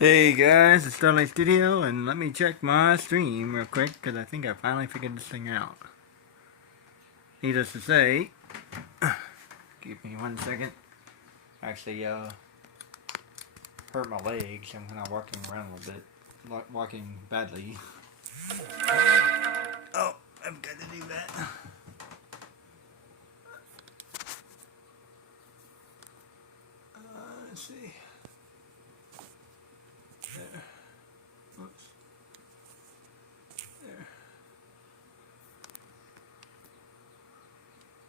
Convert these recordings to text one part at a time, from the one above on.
Hey guys, it's Starlight Studio, and let me check my stream real quick because I think I finally figured this thing out. Needless to say, give me 1 second. Actually, hurt my legs. I'm kind of walking around a little bit, walking badly. Oh, I've got to do that. Let's see. There. Oops. There.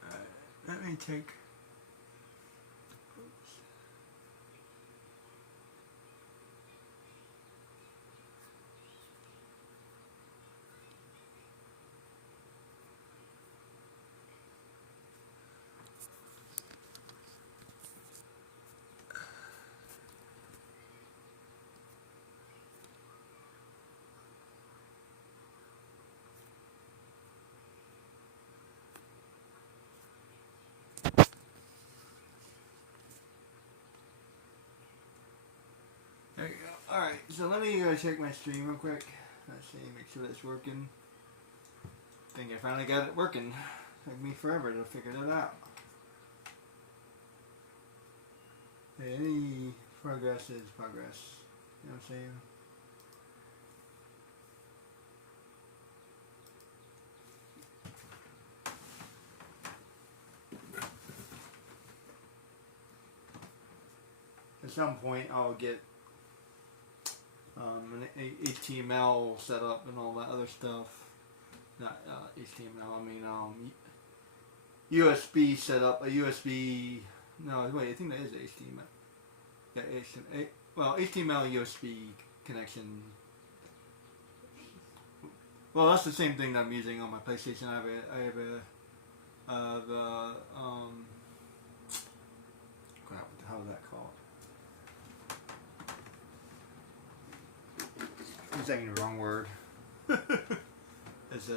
Alright, let me take. Oops. There you go. Alright, so let me go check my stream real quick. Let's see, make sure that's working. I think I finally got it working. Took me forever to figure that out. Any progress is progress. You know what I'm saying? At some point I'll get an HTML set up and all that other stuff. Not HTML, I mean USB set up, a USB, no wait, I think that is HTML. Yeah, HTML, well, HTML USB connection. Well, that's the same thing that I'm using on my PlayStation. I have crap, what the hell is that called? I'm saying the wrong word. It's a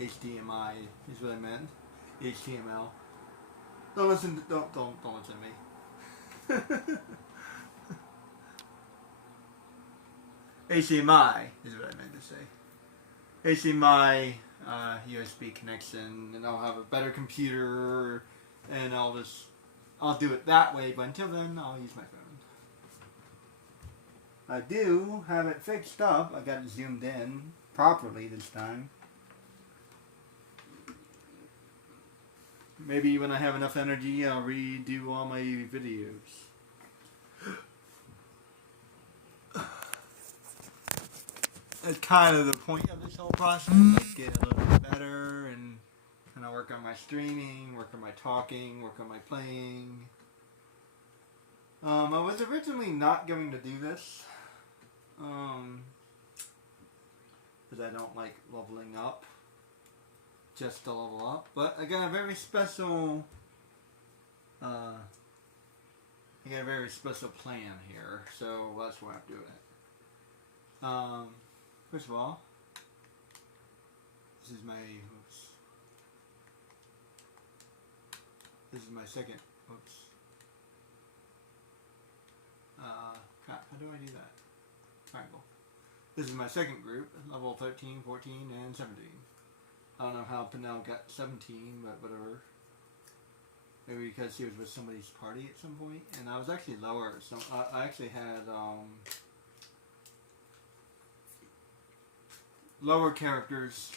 HDMI is what I meant. HTML. Don't listen to, don't listen to me. HDMI is what I meant to say. HDMI USB connection, and I'll have a better computer, and I'll do it that way. But until then, I'll use my phone. I do have it fixed up. I got it zoomed in properly this time. Maybe when I have enough energy, I'll redo all my videos. That's kind of the point of this whole process. Like get a little bit better and kind of work on my streaming, work on my talking, work on my playing. I was originally not going to do this because I don't like leveling up just to level up, but I got a very special plan here, so that's why I'm doing it. First of all, this is my second. Oops. Crap, how do I do that? Triangle. This is my second group, level 13, 14, and 17. I don't know how Pinnell got 17, but whatever. Maybe because he was with somebody's party at some point. And I was actually lower. So I actually had lower characters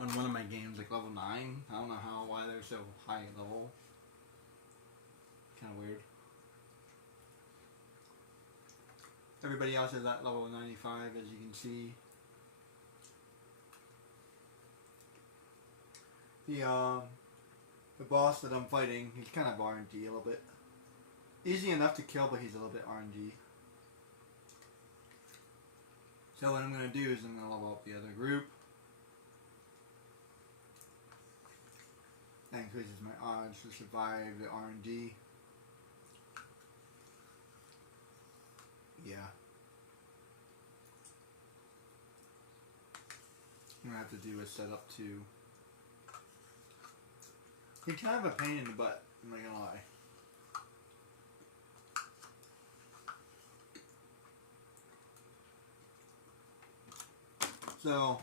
on one of my games, like level 9. I don't know why they're so high level. Kind of weird. Everybody else is at level 95, as you can see. The boss that I'm fighting, he's kind of RNG a little bit. Easy enough to kill, but he's a little bit RNG. So what I'm going to do is I'm going to level up the other group. That increases my odds to survive the RNG. Yeah. I'm going to have to do a setup too. He's kind of a pain in the butt, I'm not gonna lie. So,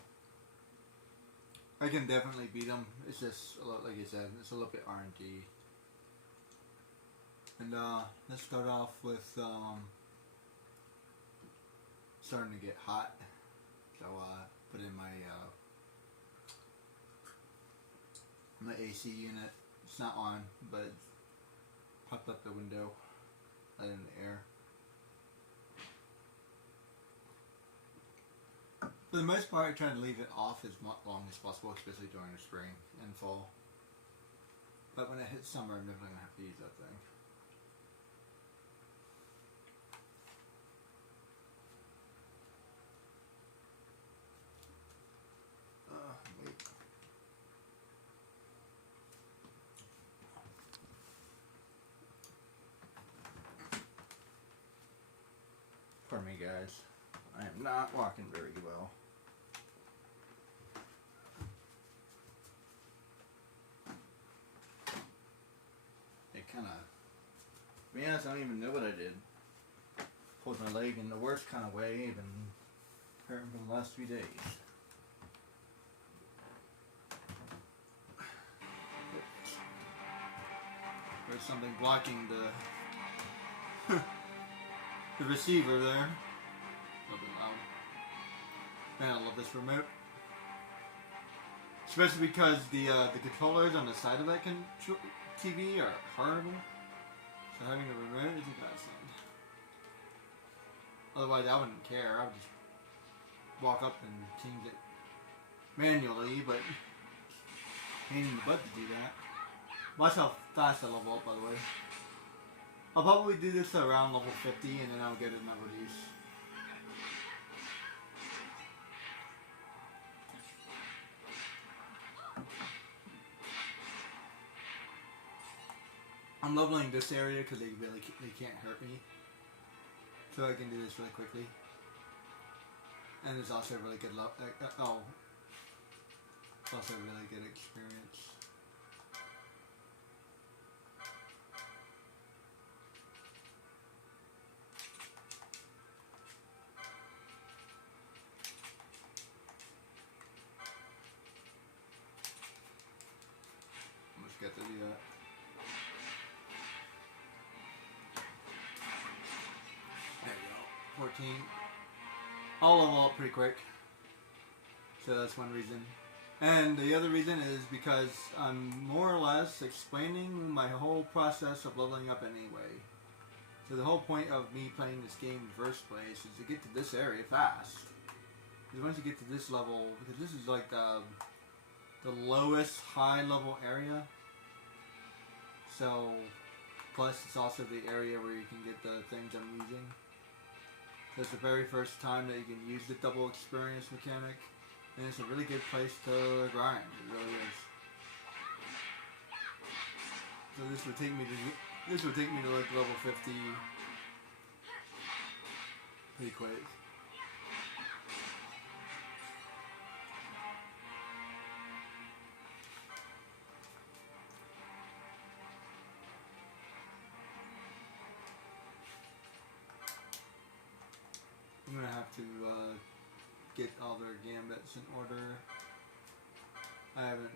I can definitely beat him. It's just, like you said, it's a little bit RNG. And let's start off with starting to get hot. So put in my AC unit. It's not on, but it's popped up the window, let in the air. For the most part, I try to leave it off as long as possible, especially during the spring and fall. But when it hits summer, I'm definitely going to have to use that thing. Wait. Pardon me, guys. I am not walking very well. It kind of, to be honest, I don't even know what I did. Pulled my leg in the worst kind of way, and hurting for the last 3 days. There's something blocking the the receiver there. A little bit loud. Man, I love this remote. Especially because the controllers on the side of that TV are horrible. So having a remote is a godsend. Otherwise, I wouldn't care. I would just walk up and change it manually, but pain in the butt to do that. Watch how fast I level up, by the way. I'll probably do this around level 50, and then I'll get another use. I'm leveling this area because they can't hurt me, so I can do this really quickly. And it's also a really good it's also a really good experience. Let's get to do that. There we go. 14. I'll level up pretty quick. So that's one reason. And the other reason is because I'm more or less explaining my whole process of leveling up anyway. So the whole point of me playing this game in the first place is to get to this area fast. Because once you get to this level, because this is like the lowest high level area. So, plus it's also the area where you can get the things I'm using. So it's the very first time that you can use the double experience mechanic. And it's a really good place to grind. It really is. So this would take me to like level 50 pretty quick. I'm gonna have to get all their gambits in order. I haven't.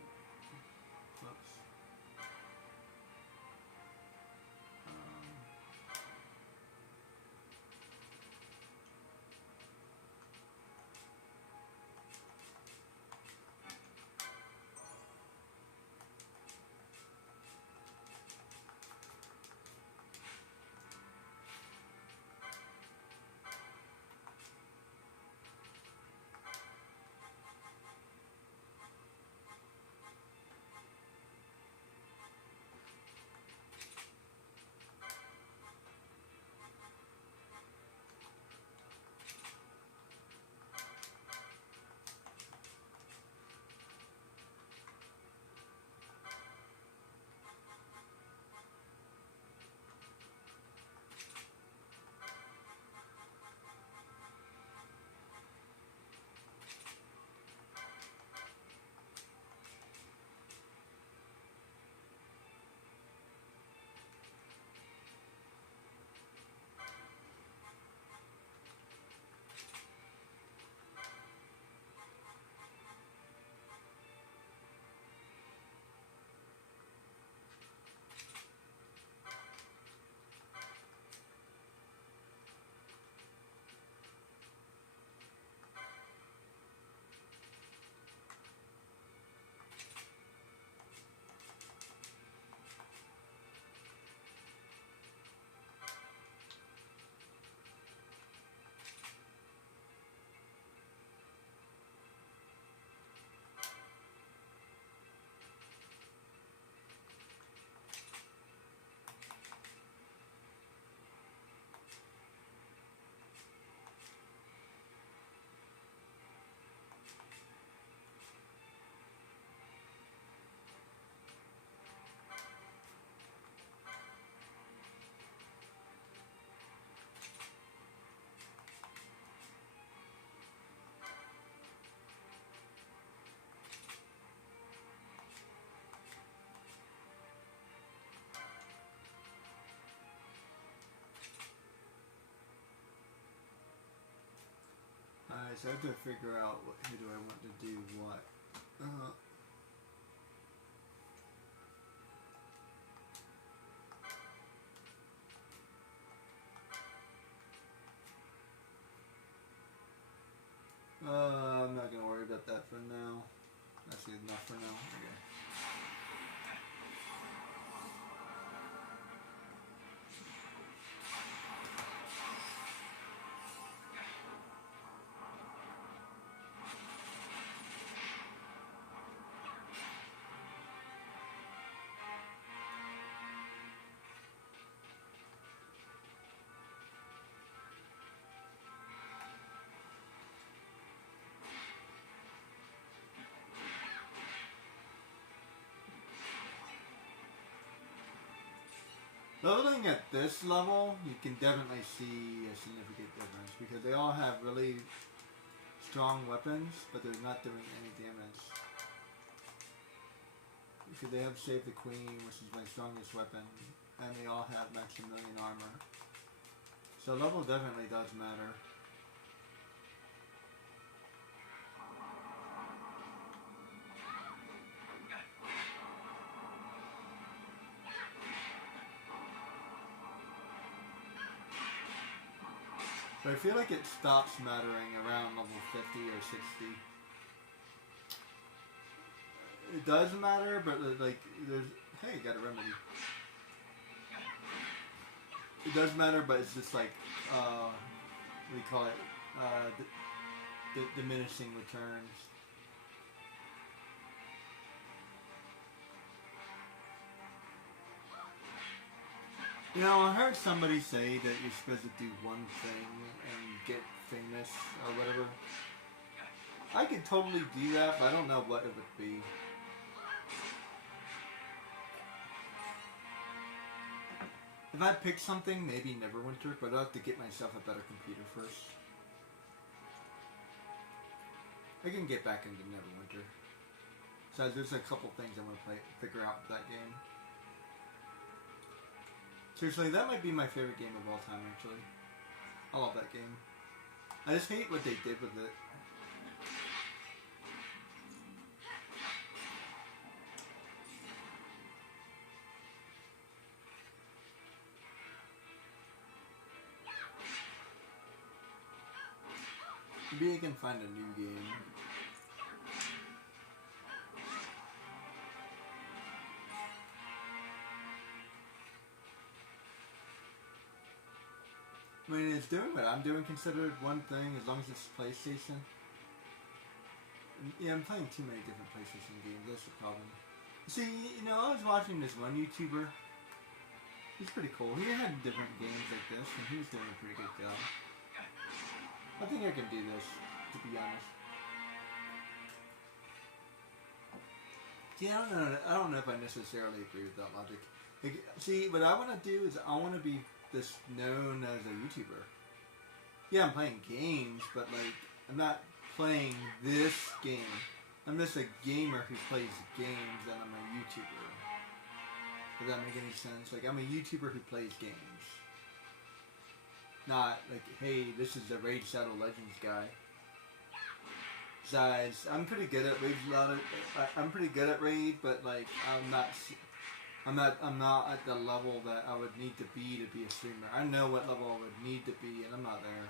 Whoops. so I have to figure out who do I want to do what. I'm not gonna worry about that for now. That's enough for now. Okay. Leveling at this level, you can definitely see a significant difference because they all have really strong weapons, but they're not doing any damage. Because they have Save the Queen, which is my strongest weapon, and they all have Maximilian armor. So level definitely does matter. But I feel like it stops mattering around level 50 or 60. It does matter, but like there's hey, got a remedy. It does matter, but it's just like what do you call it? Diminishing returns. You know, I heard somebody say that you're supposed to do one thing and get famous or whatever. I could totally do that, but I don't know what it would be. If I pick something, maybe Neverwinter, but I'll have to get myself a better computer first. I can get back into Neverwinter. So there's a couple things I'm gonna figure out with that game. Seriously, that might be my favorite game of all time, actually. I love that game. I just hate what they did with it. Maybe I can find a new game. I mean, it's doing what I'm doing considered one thing as long as it's PlayStation. Yeah, I'm playing too many different PlayStation games. That's the problem. See, you know, I was watching this one YouTuber. He's pretty cool. He had different games like this, and he was doing a pretty good job. I think I can do this, to be honest. See, I don't know if I necessarily agree with that logic. Like, see, what I want to do is I want to be this known as a YouTuber. Yeah, I'm playing games, but like I'm not playing this game. I'm just a gamer who plays games, and I'm a YouTuber. Does that make any sense? Like I'm a YouTuber who plays games. Not like, hey, this is the Raid Shadow Legends guy. Besides, I'm pretty good at Raid. I'm pretty good at Raid, but like I'm not at the level that I would need to be a streamer. I know what level I would need to be, and I'm not there.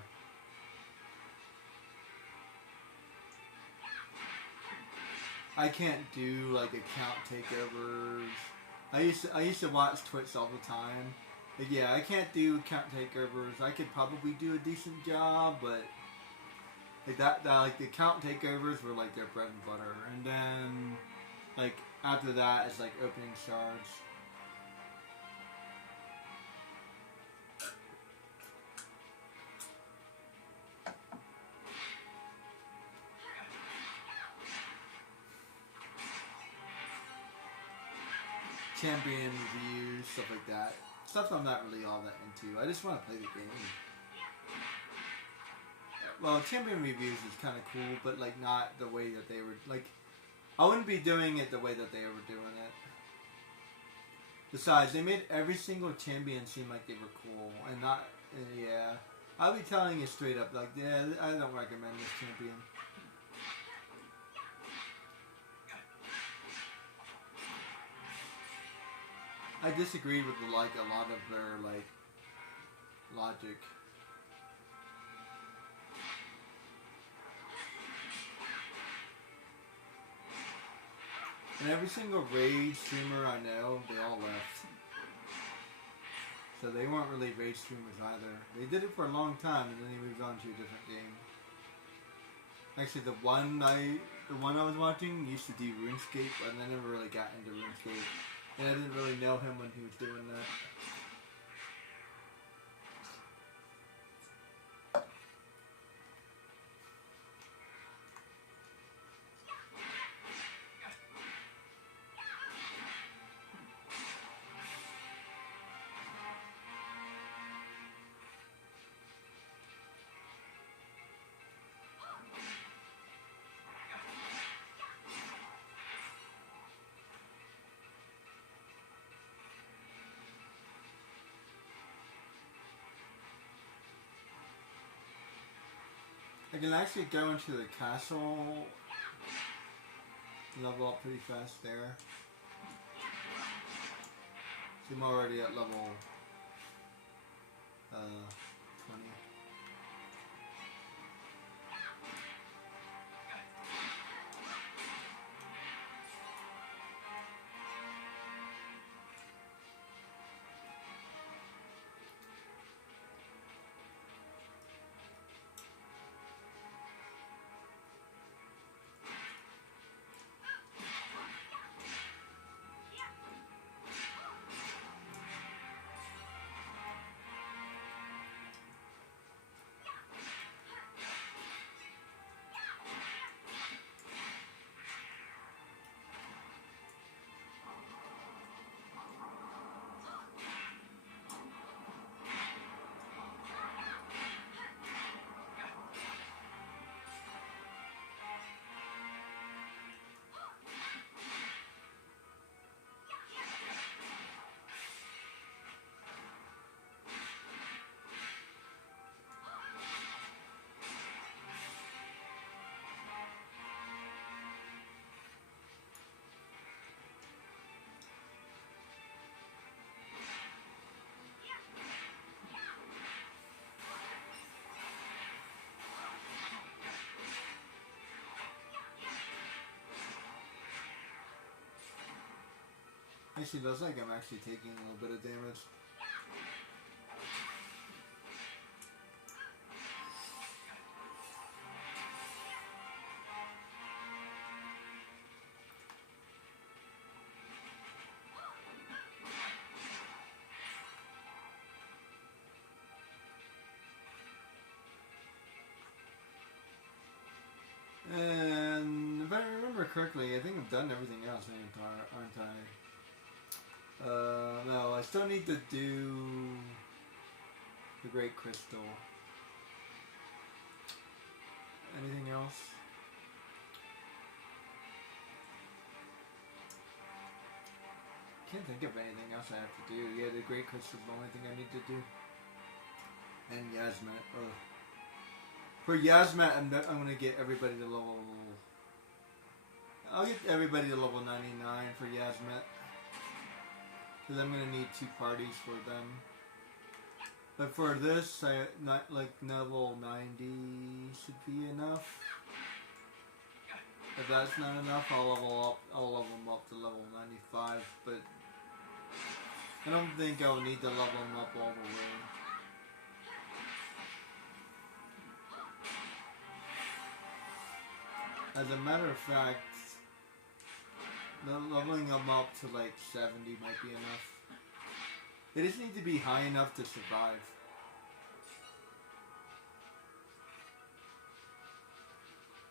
I can't do like account takeovers. I used to watch Twitch all the time. Like, yeah, I can't do account takeovers. I could probably do a decent job, but like that like the account takeovers were like their bread and butter, and then like after that it's like opening shards. Champion reviews, stuff like that. Stuff I'm not really all that into. I just want to play the game. Well, champion reviews is kind of cool, but like not the way that they were. Like, I wouldn't be doing it the way that they were doing it. Besides, they made every single champion seem like they were cool, and not. Yeah, I'll be telling you straight up, like, yeah, I don't recommend this champion. I disagree with like a lot of their like logic. And every single raid streamer I know, they all left. So they weren't really raid streamers either. They did it for a long time and then they moved on to a different game. Actually, the one I was watching used to do RuneScape, and I never really got into RuneScape. And I didn't really know him when he was doing that. I can actually go into the castle, level up pretty fast there. So I'm already at level 20. Actually, looks like I'm actually taking a little bit of damage. And if I remember correctly, I think I've done everything else, aren't I? No, I still need to do the Great Crystal. Anything else? Can't think of anything else I have to do. Yeah, the Great Crystal is the only thing I need to do. And Yasmet. Ugh. For Yasmet, I'm going to get everybody to level... I'll get everybody to level 99 for Yasmet. Because I'm going to need 2 parties for them. But for this, not like level 90 should be enough. If that's not enough, I'll level them up to level 95. But I don't think I'll need to level them up all the way. As a matter of fact, leveling them up to like 70 might be enough. They just need to be high enough to survive.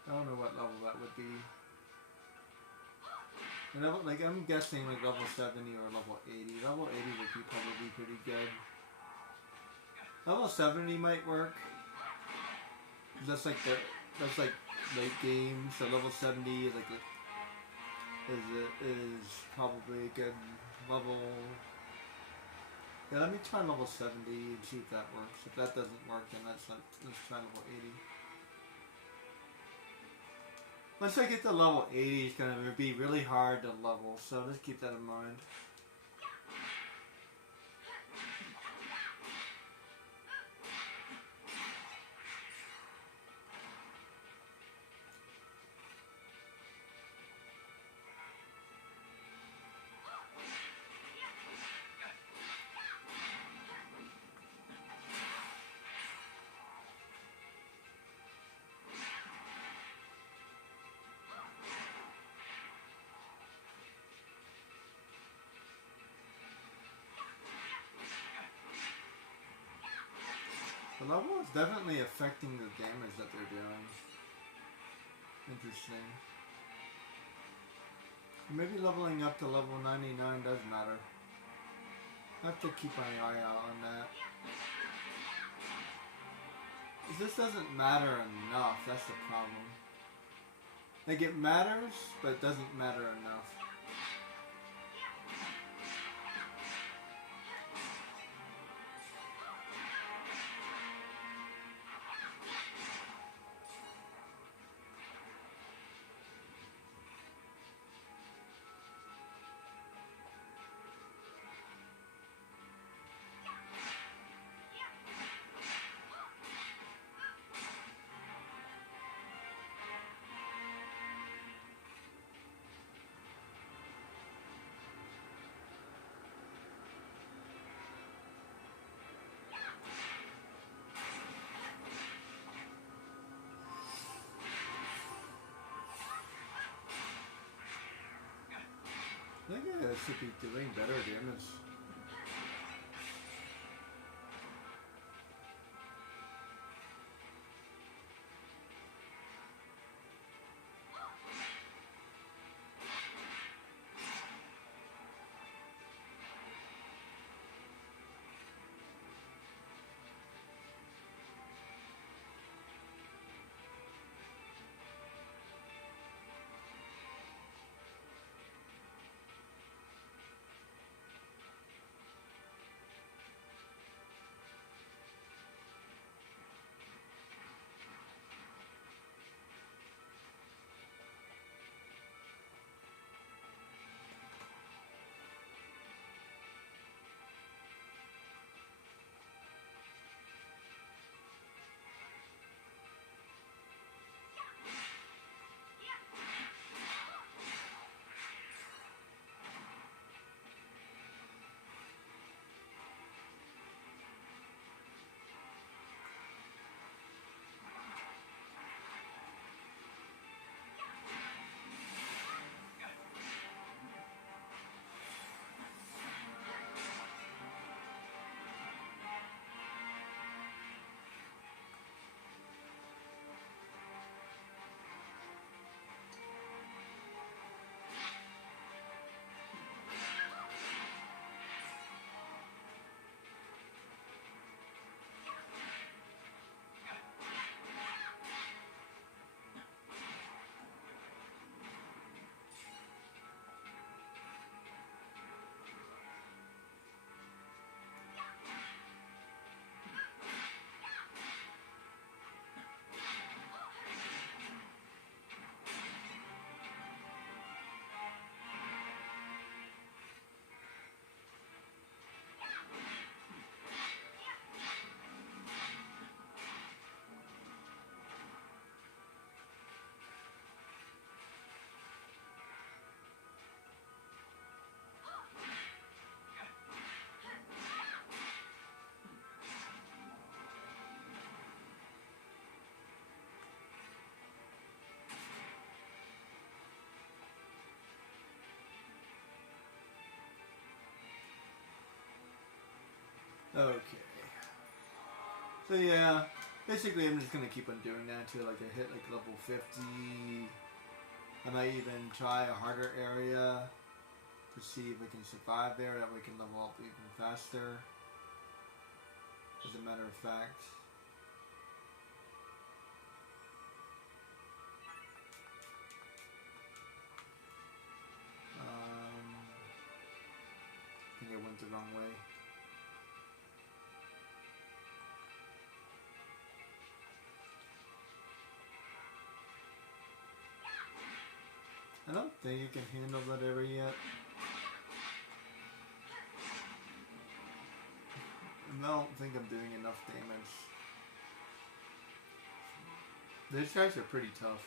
I don't know what level that would be. Level, like I'm guessing like level 70 or level 80. Level 80 would be probably pretty good. Level 70 might work. That's like late game. So level 70 is like is probably a good level Yeah, let me try level 70 and see if that works. If that doesn't work, then let's try level 80. Once I get to level 80, it's going to be really hard to level, so let's keep that in mind. The level is definitely affecting the damage that they're doing. Interesting. Maybe leveling up to level 99 does matter. I have to keep my eye out on that. This doesn't matter enough, that's the problem. Like, it matters, but it doesn't matter enough. I think I should be doing better damage. Okay. So yeah, basically I'm just gonna keep on doing that until like I hit like level 50. I might even try a harder area to see if I can survive there, that way I can level up even faster. As a matter of fact. I think I went the wrong way. I don't think you can handle that area yet. I don't think I'm doing enough damage. These guys are pretty tough.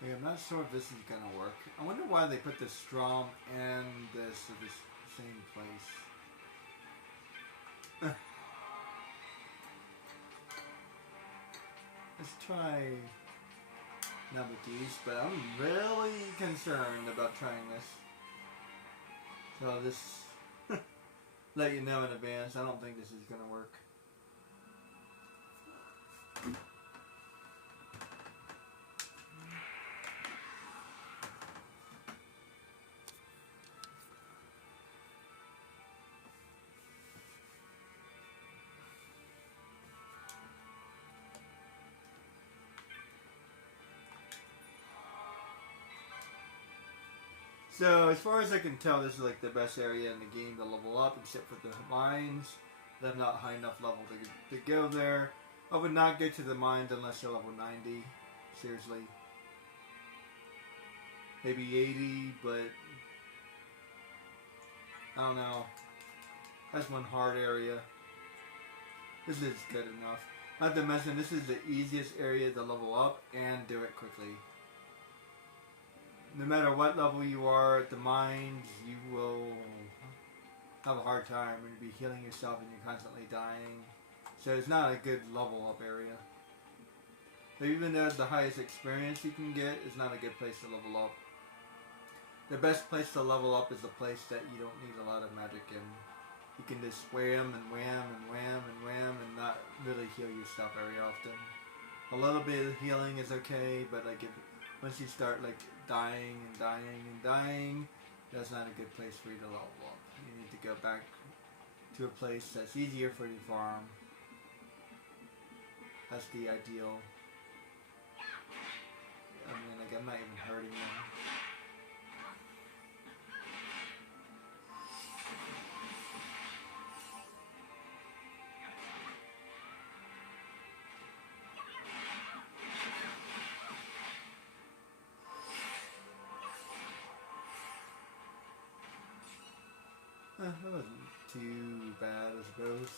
Yeah, I'm not sure if this is gonna work. I wonder why they put the Strom and this at the same place. Let's try number these, but I'm really concerned about trying this. So I'll just let you know in advance. I don't think this is gonna work. So as far as I can tell, this is like the best area in the game to level up, except for the mines. I'm not high enough level to go there. I would not go to the mines unless you're level 90. Seriously. Maybe 80, but I don't know. That's one hard area. This is good enough. Not to mention, this is the easiest area to level up and do it quickly. No matter what level you are at the mines, you will have a hard time and you'll be healing yourself and you're constantly dying. So it's not a good level up area. So even though it's the highest experience you can get, it's not a good place to level up. The best place to level up is a place that you don't need a lot of magic in. You can just wham and wham and wham and wham and not really heal yourself very often. A little bit of healing is okay, but like once you start like dying and dying and dying, that's not a good place for you to level up. You need to go back to a place that's easier for you to farm. That's the ideal. I mean, like I'm not even hurting them. That wasn't too bad, I suppose.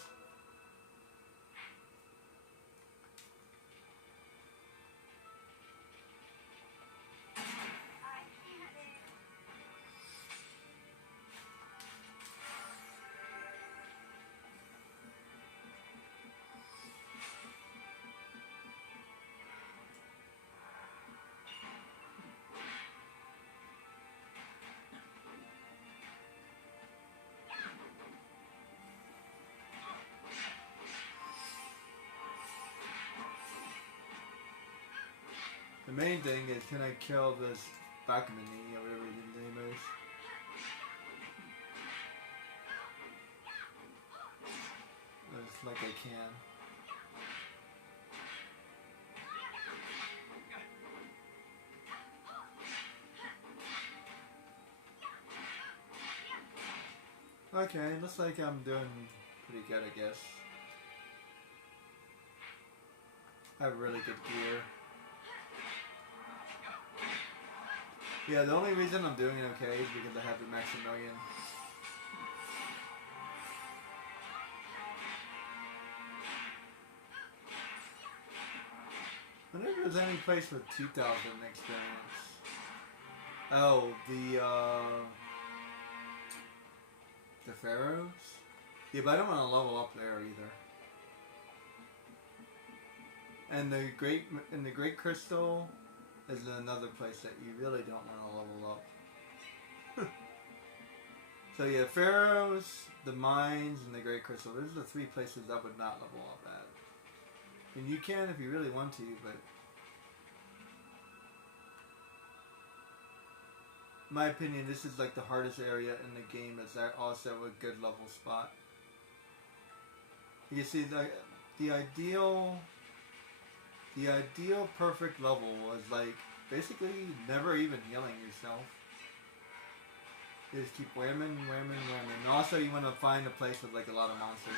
The main thing is, can I kill this Bakamani or whatever his name is? Looks like I can. Okay, looks like I'm doing pretty good, I guess. I have really good gear. Yeah, the only reason I'm doing it okay is because I have the Maximilian. I wonder if there's any place with 2,000 experience. Oh, the Pharaohs? Yeah, but I don't want to level up there either. And the Great Crystal is another place that you really don't want to level up. So yeah, Pharaohs, the Mines, and the Great Crystal. Those are the three places I would not level up at. And you can if you really want to, but in my opinion, this is like the hardest area in the game. It's also a good level spot. You see, the ideal perfect level was like basically never even healing yourself. You just keep whamming. And also you want to find a place with like a lot of monsters.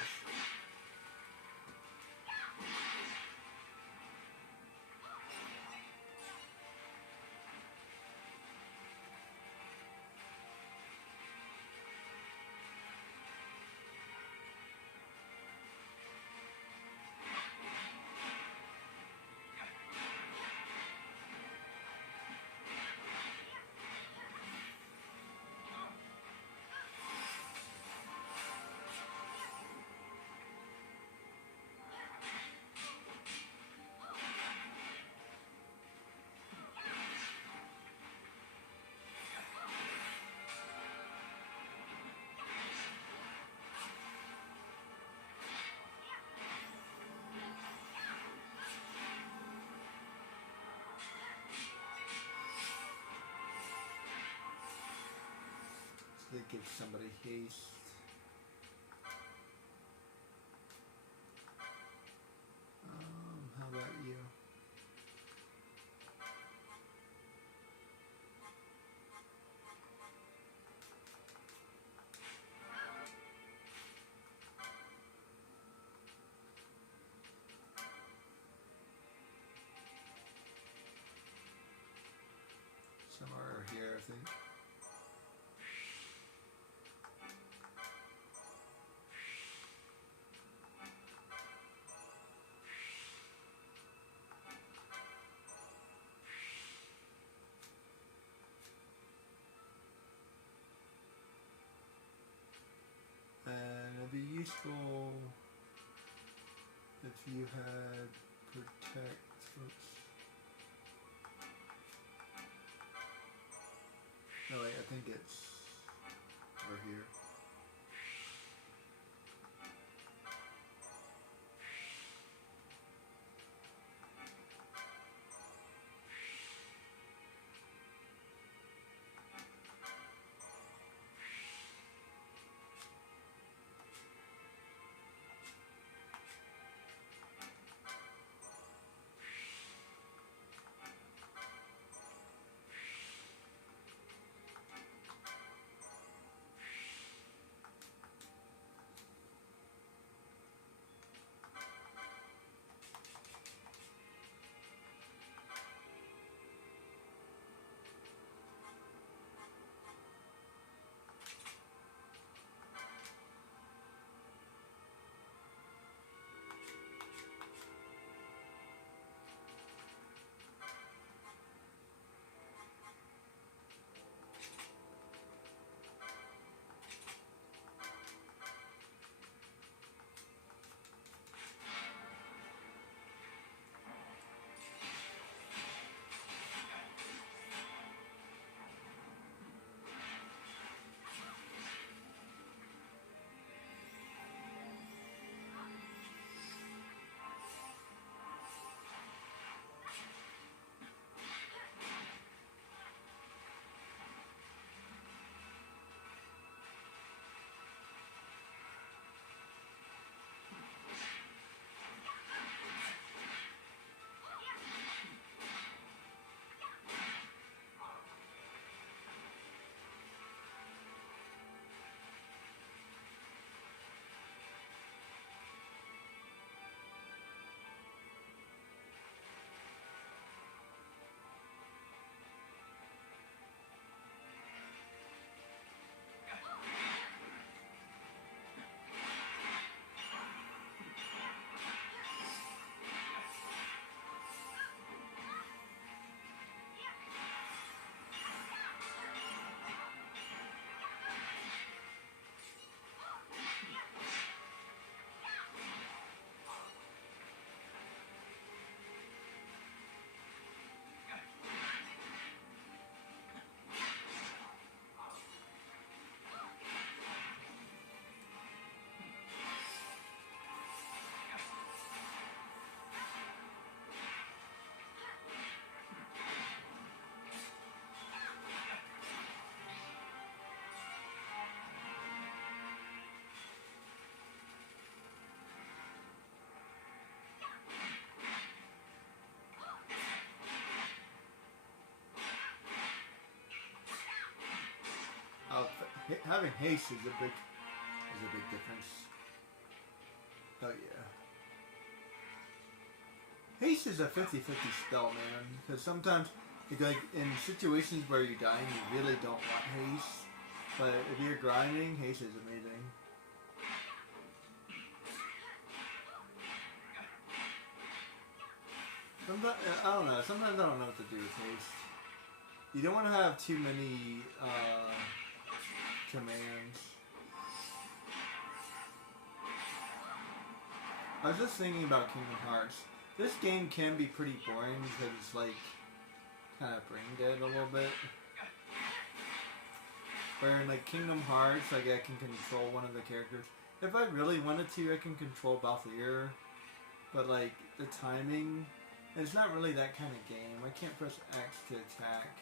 They give somebody haste. How about you? Somewhere here, I think. And it'd be useful if you had protect. Oops. No, wait, I think it's over here. Having haste is a big difference. Oh yeah. Haste is a 50-50 spell, man. Because sometimes, like in situations where you're dying, you really don't want haste. But if you're grinding, haste is amazing. Sometimes, I don't know. Sometimes I don't know what to do with haste. You don't want to have too many commands. I was just thinking about Kingdom Hearts. This game can be pretty boring because it's like kind of brain dead a little bit. Where in like Kingdom Hearts, like I can control one of the characters. If I really wanted to, I can control Balthier. But like the timing, it's not really that kind of game. I can't press X to attack.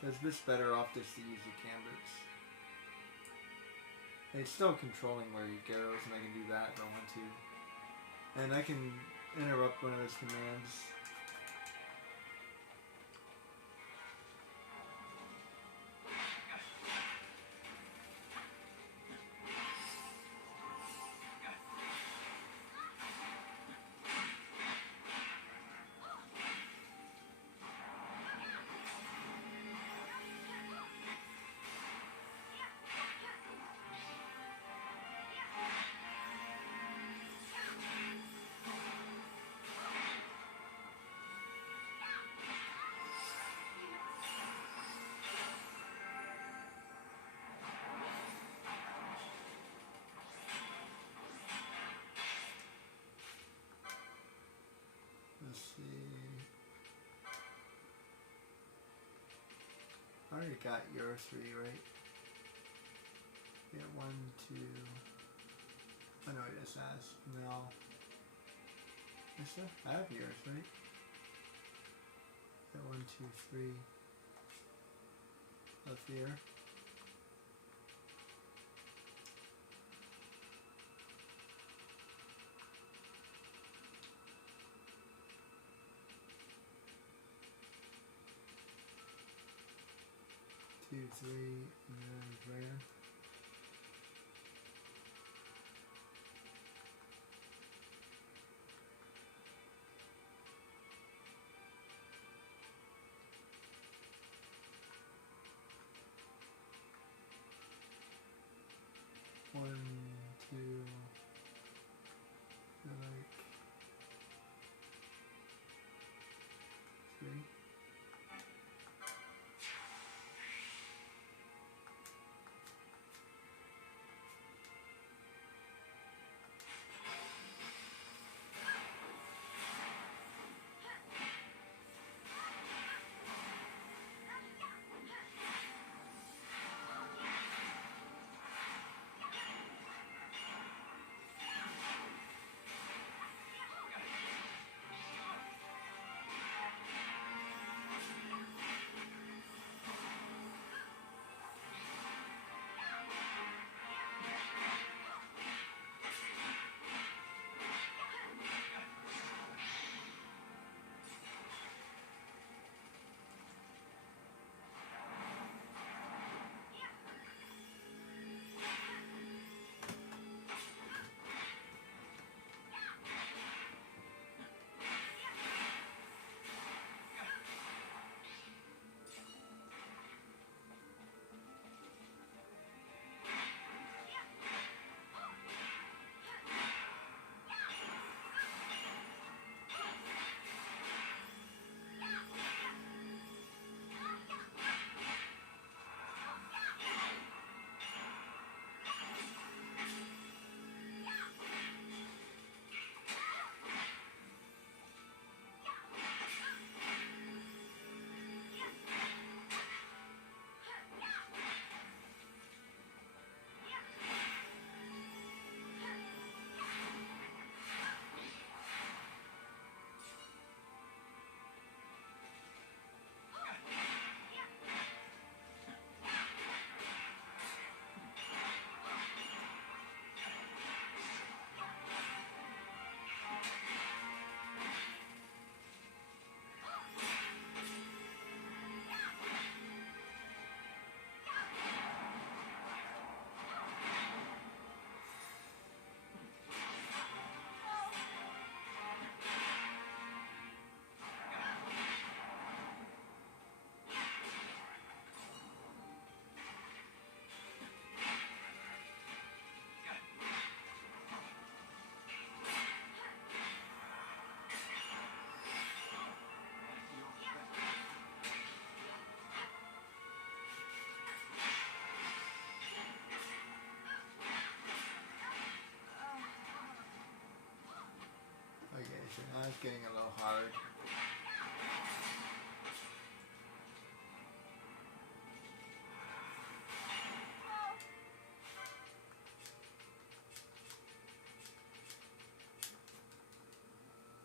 So it's just better off just to use the gambits. It's still controlling where he goes, and I can do that if I want to. And I can interrupt one of those commands. Let's see. I already got your 3, right? Yeah, 1, 2. Oh no, it just has. No. I have yours, right? Yeah, 1, 2, 3. Up here. Two, 3, and then rare. One, two, like 3. That's getting a little hard.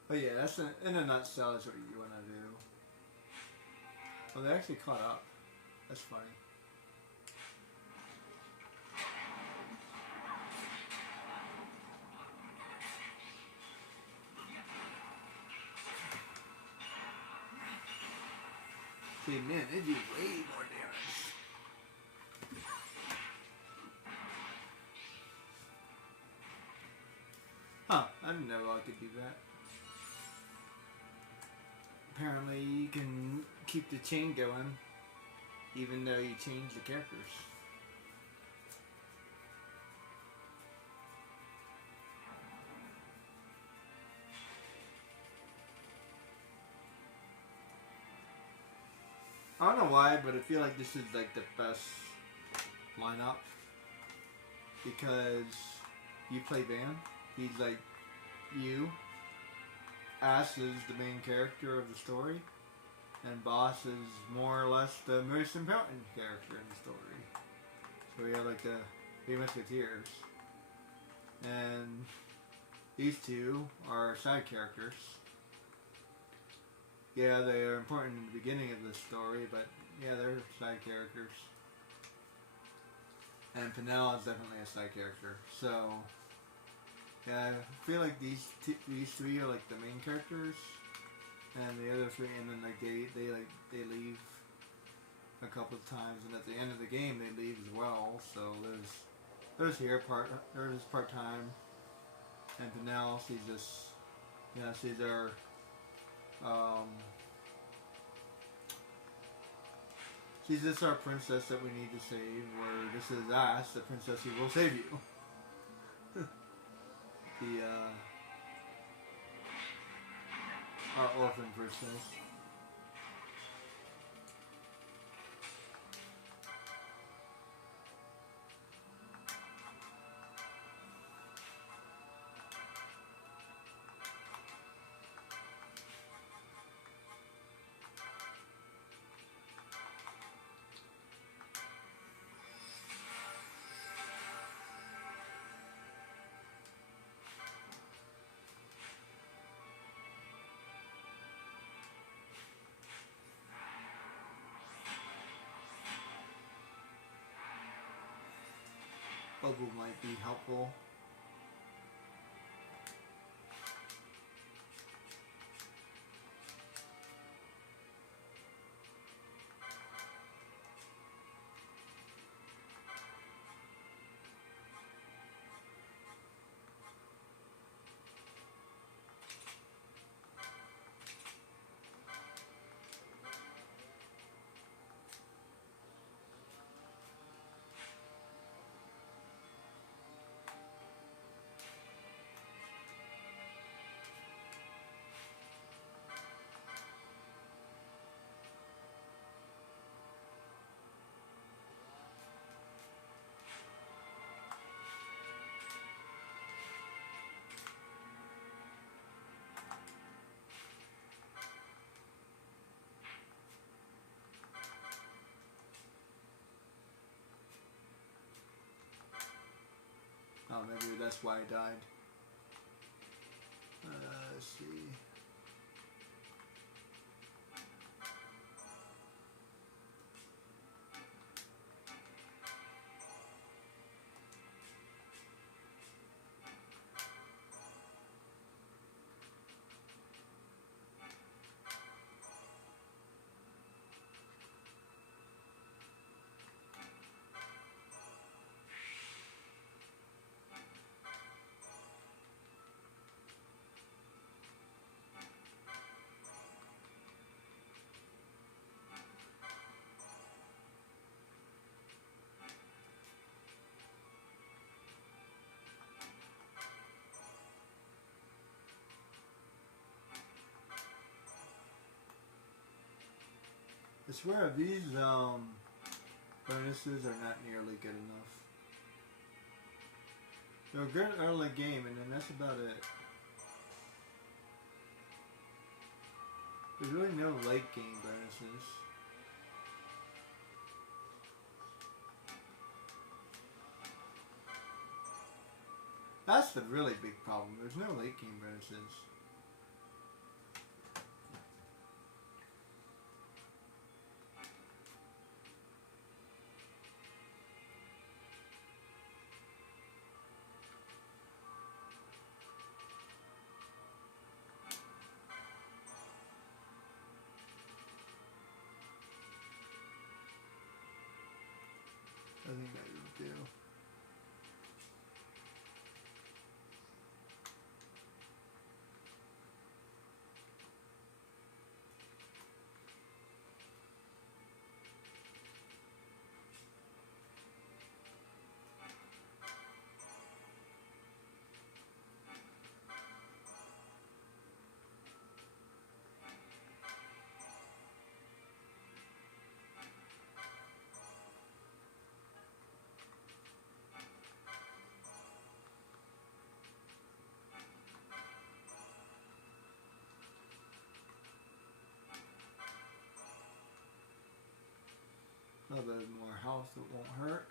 But yeah, that's in a nutshell is what you want to do. Well, they actually caught up. That's funny. See, man, they do way more damage. Huh, I didn't know I could do that. Apparently you can keep the chain going even though you change the characters. I don't know why, but I feel like this is like the best lineup because you play Van. He's like you. Ash is the main character of the story, and Boss is more or less the most important character in the story. So we have like the Three Musketeers, and these two are side characters. Yeah, they are important in the beginning of the story, but yeah, they're side characters. And Pinnell is definitely a side character. So yeah, I feel like these three are like the main characters, and the other three, and then like they leave a couple of times, and at the end of the game they leave as well. So there's part time, and Pinnell, she's just she's our she's just our princess that we need to save. Or this is Ash, the princess who will save you. Our orphan princess. Bubble might be helpful. Oh, maybe that's why I died. Let's see. I swear these bonuses are not nearly good enough. They're good early game, and then that's about it. There's really no late game bonuses. That's the really big problem. There's no late game bonuses. I think that would do. A little bit more health that won't hurt.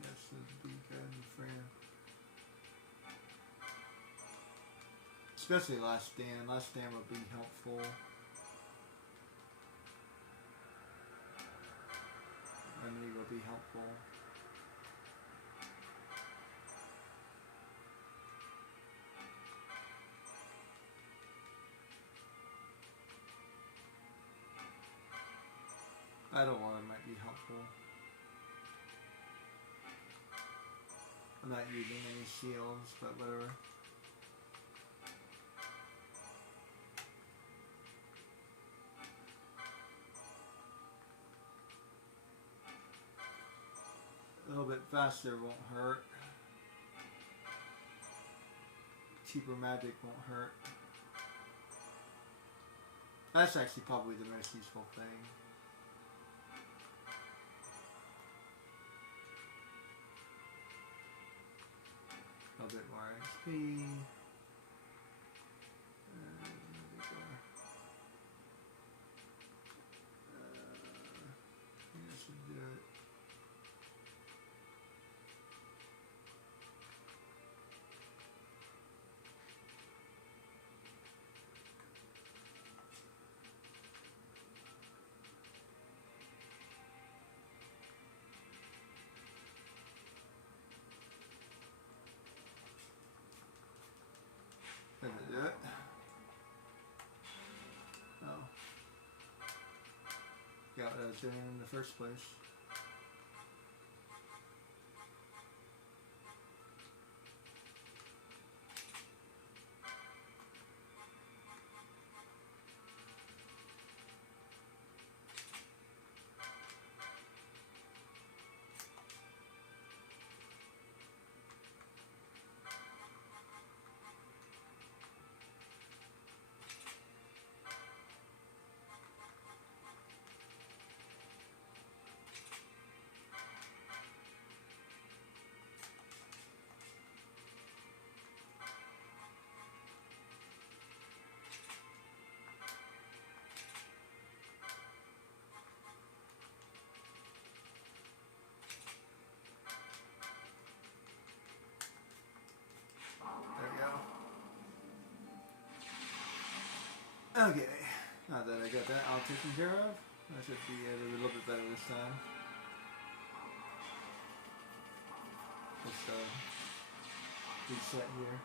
Yes, would be good friend. Especially last stand. Last stand would be helpful. Remedy will be helpful. Battle Water might be helpful. I'm not using any shields, but whatever. A little bit faster won't hurt. Cheaper magic won't hurt. That's actually probably the most useful thing. A little bit more XP. This should do it. Does it do it? Oh. Got what I was doing in the first place. Okay, now that I got that all taken care of, I should be a little bit better this time. Just reset here.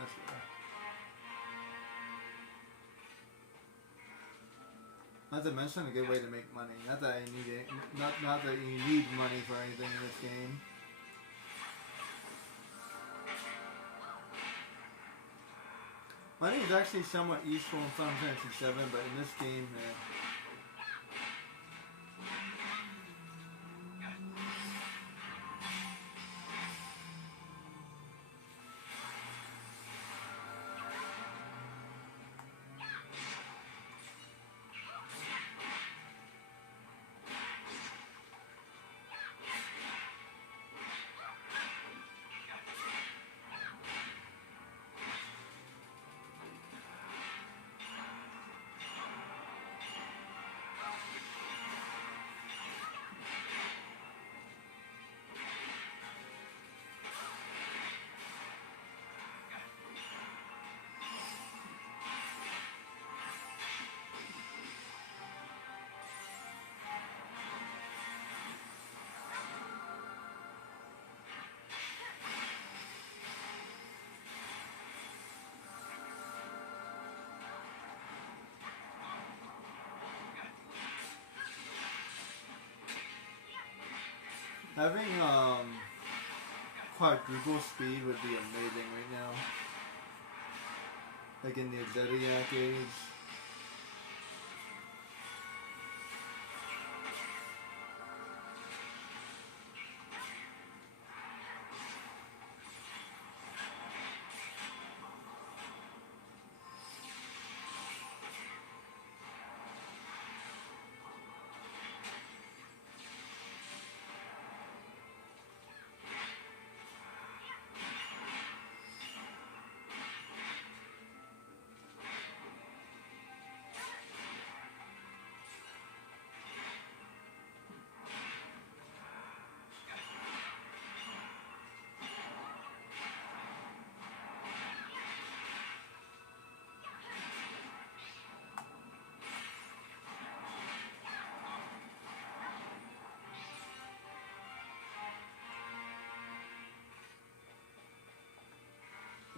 That's better. Not to mention a good way to make money. Not that I need it. Not that you need money for anything in this game. Money is is actually somewhat useful in Final Fantasy VII, but in this game, having quadruple speed would be amazing right now. Like in the Zodiac age.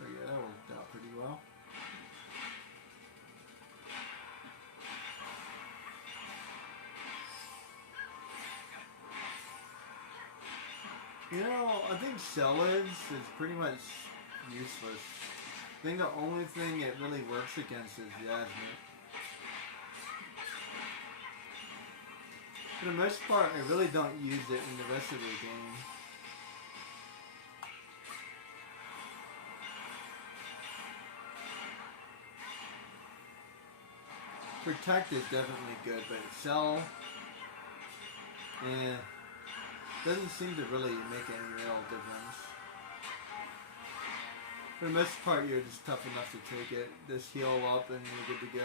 Oh yeah, that worked out pretty well. You know, I think Celad's is pretty much useless. I think the only thing it really works against is Yasmin. For the most part, I really don't use it in the rest of the game. Protect is definitely good, but Cell, doesn't seem to really make any real difference. For the most part, you're just tough enough to take it. Just heal up and you're good to go.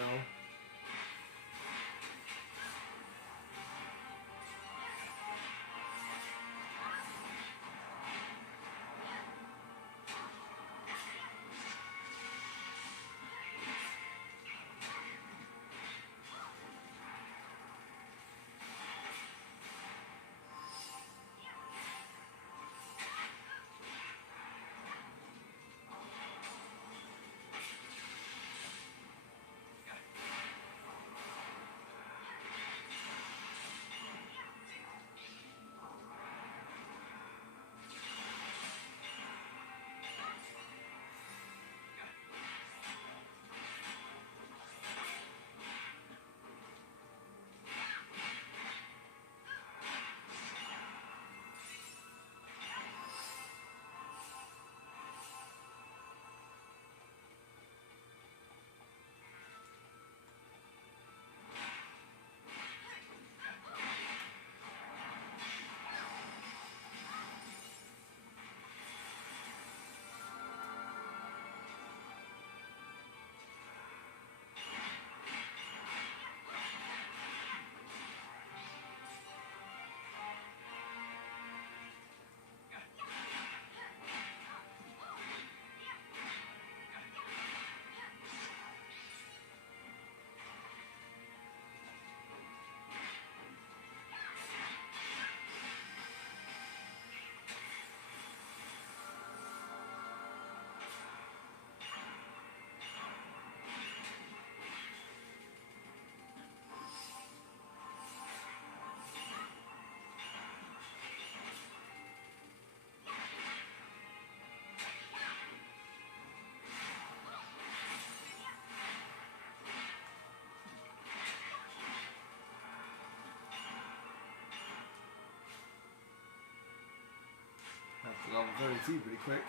level 32 pretty quick.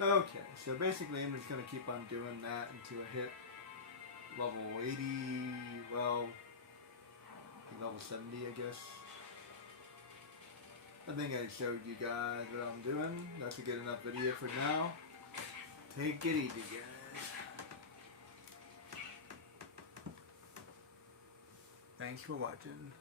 Okay, so basically I'm just going to keep on doing that until I hit level 80, well, level 70 I guess. I think I showed you guys what I'm doing. That's a good enough video for now. Take it easy, guys. Thanks for watching.